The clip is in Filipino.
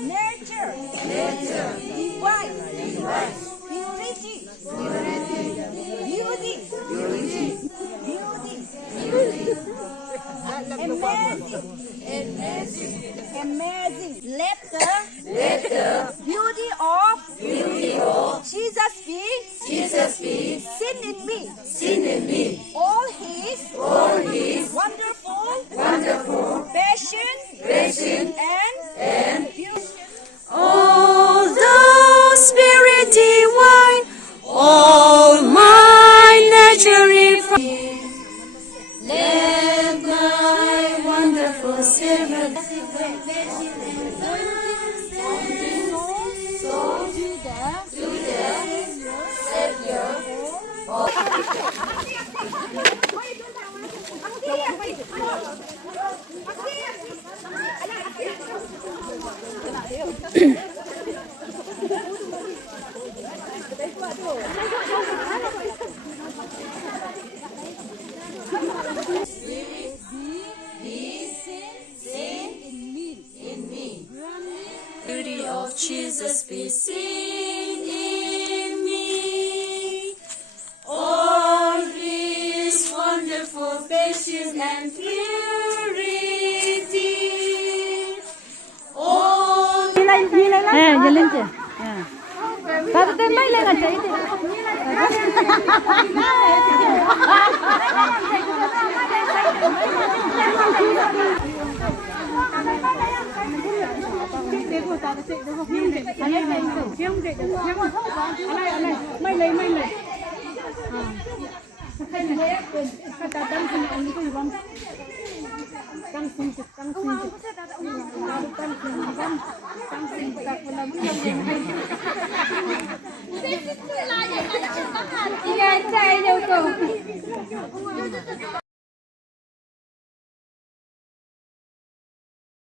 Nature. Divine. Purity. Beauty. Amazing. Let the beauty of Jesus be seen in me. All his wonderful, patient and beautiful. Although spirit divine, all my nature refine. Let my wonderful Savior beauty of Jesus be seen in me. All his wonderful patience and purity. All Nhìn lên chị. Sao tôi mấy lên là chị thì Chạy đâu cô.